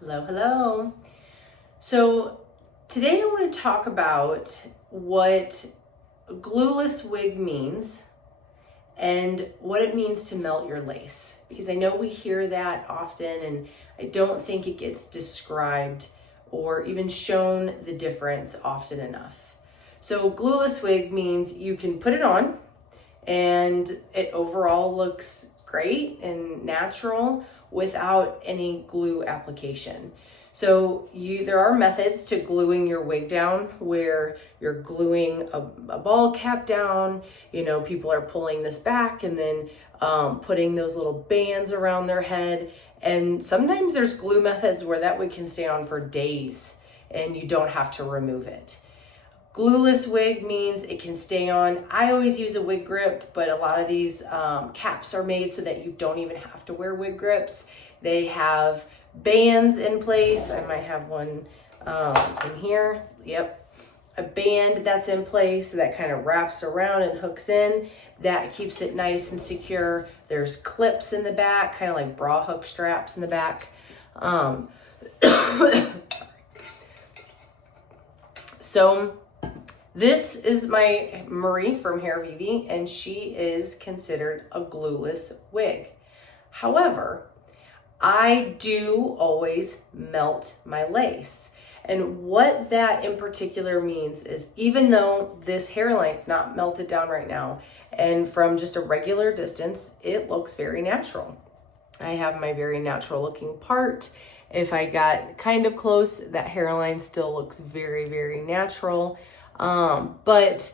Hello, hello. So today I want to talk about what glueless wig means and what it means to melt your lace. Because I know we hear that often and I don't think it gets described or even shown the difference often enough. So glueless wig means you can put it on and it overall looks great and natural without any glue application. So there are methods to gluing your wig down where you're gluing a ball cap down. People are pulling this back and then putting those little bands around their head. And sometimes there's glue methods where that wig can stay on for days and you don't have to remove it. Glueless wig means it can stay on. I always use a wig grip, but a lot of these caps are made so that you don't even have to wear wig grips. They have bands in place. I might have one in here. Yep. A band that's in place that kind of wraps around and hooks in. That keeps it nice and secure. There's clips in the back, kind of like bra hook straps in the back. So this is my Marie from Hair Vivi, and she is considered a glueless wig. However, I do always melt my lace. And what that in particular means is even though this hairline is not melted down right now, and from just a regular distance, it looks very natural. I have my very natural looking part. If I got kind of close, that hairline still looks very, very natural. But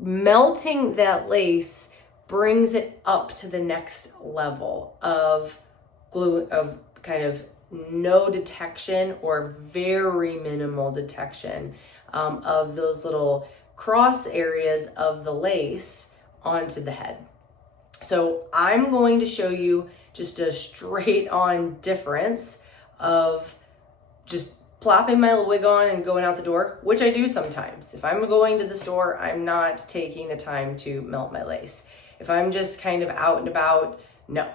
melting that lace brings it up to the next level of glue, of kind of no detection or very minimal detection of those little cross areas of the lace onto the head. So I'm going to show you just a straight on difference of just plopping my wig on and going out the door, which I do sometimes. If I'm going to the store, I'm not taking the time to melt my lace. If I'm just kind of out and about, no.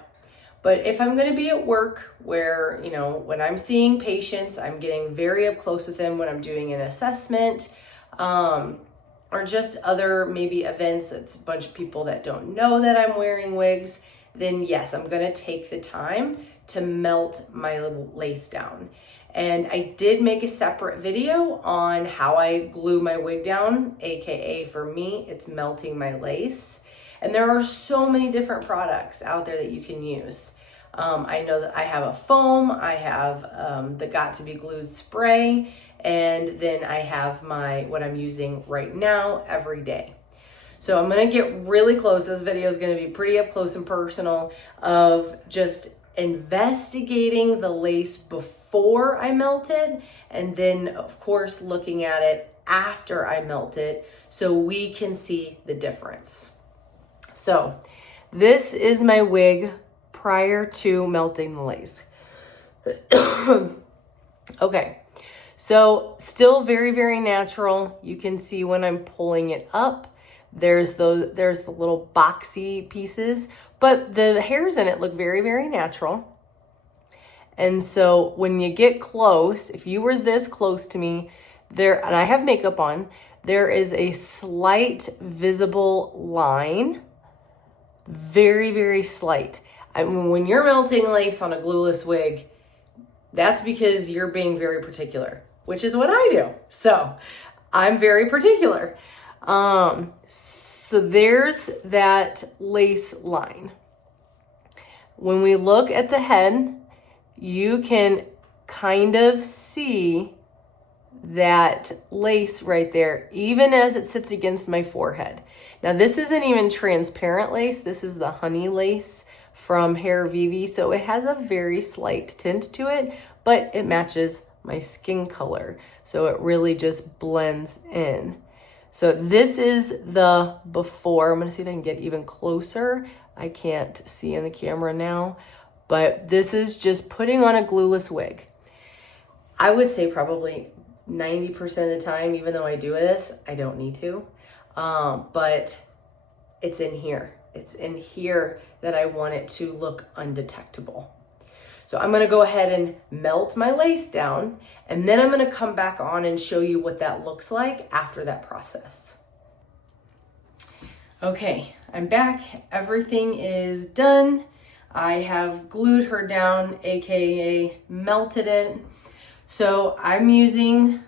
But if I'm going to be at work where, when I'm seeing patients, I'm getting very up close with them when I'm doing an assessment, or just other maybe events, it's a bunch of people that don't know that I'm wearing wigs, then yes, I'm going to take the time to melt my lace down. And I did make a separate video on how I glue my wig down, AKA for me, it's melting my lace. And there are so many different products out there that you can use. I know that I have a foam, I have the Got To Be Glued spray, and then I have what I'm using right now every day. So I'm gonna get really close. This video is gonna be pretty up close and personal of just investigating the lace before I melt it, and then of course looking at it after I melt it so we can see the difference. So this is my wig prior to melting the lace. Okay, so still very, very natural. You can see when I'm pulling it up, there's the little boxy pieces, but the hairs in it look very, very natural. And so when you get close, if you were this close to me, and I have makeup on, there is a slight visible line, very, very slight. I mean, when you're melting lace on a glueless wig, that's because you're being very particular, which is what I do. So I'm very particular. So there's that lace line. When we look at the head, you can kind of see that lace right there, even as it sits against my forehead. Now this isn't even transparent lace. This is the honey lace from Hair Vivi. So it has a very slight tint to it, but it matches my skin color. So it really just blends in. So this is the before. I'm gonna see if I can get even closer. I can't see in the camera now, but this is just putting on a glueless wig. I would say probably 90% of the time, even though I do this, I don't need to, but it's in here. It's in here that I want it to look undetectable. So I'm gonna go ahead and melt my lace down, and then I'm gonna come back on and show you what that looks like after that process. Okay, I'm back. Everything is done. I have glued her down, AKA melted it. So I'm using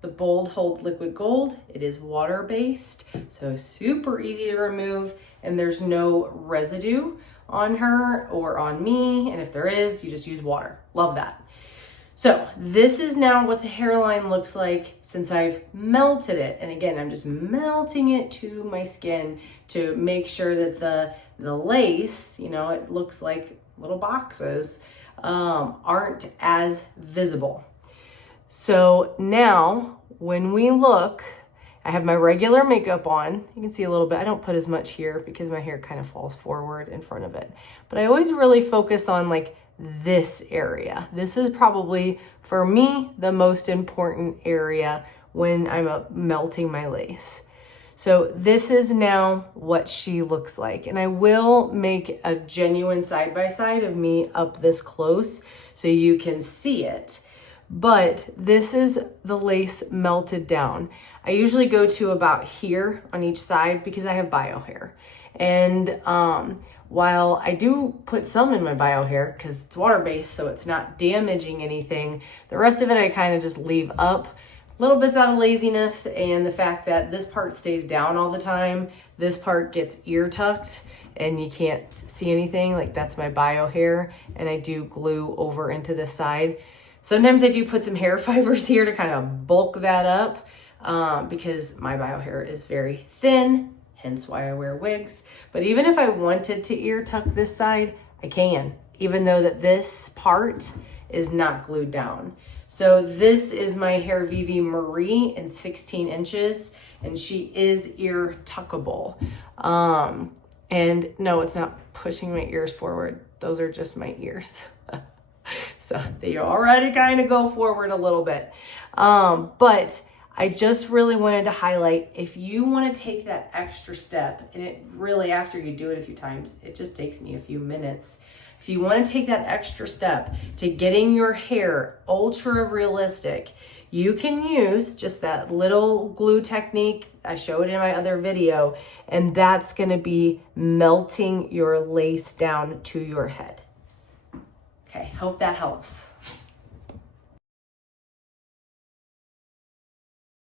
the Bold Hold Liquid Gold. It is water-based, so super easy to remove, and there's no residue on her or on me. And if there is, you just use water. Love that. So this is now what the hairline looks like since I've melted it. And again, I'm just melting it to my skin to make sure that the lace, you know, it looks like little boxes, aren't as visible. So now when we look, I have my regular makeup on. You can see a little bit. I don't put as much here because my hair kind of falls forward in front of it. But I always really focus on like this area. This is probably, for me, the most important area when I'm melting my lace. So this is now what she looks like. And I will make a genuine side-by-side of me up this close so you can see it. But this is the lace melted down. I usually go to about here on each side because I have bio hair. And while I do put some in my bio hair because it's water-based, so it's not damaging anything, the rest of it I kind of just leave up. Little bits out of laziness and the fact that this part stays down all the time. This part gets ear tucked and you can't see anything. Like that's my bio hair, and I do glue over into this side. Sometimes I do put some hair fibers here to kind of bulk that up because my bio hair is very thin, hence why I wear wigs. But even if I wanted to ear tuck this side, I can, even though that this part is not glued down. So this is my Hair Vivi Marie in 16 inches, and she is ear tuckable. And no, it's not pushing my ears forward. Those are just my ears. So they already kind of go forward a little bit. But I just really wanted to highlight, if you want to take that extra step, and it really, after you do it a few times, it just takes me a few minutes. If you want to take that extra step to getting your hair ultra realistic, you can use just that little glue technique. I showed in my other video, and that's going to be melting your lace down to your head. Okay, hope that helps.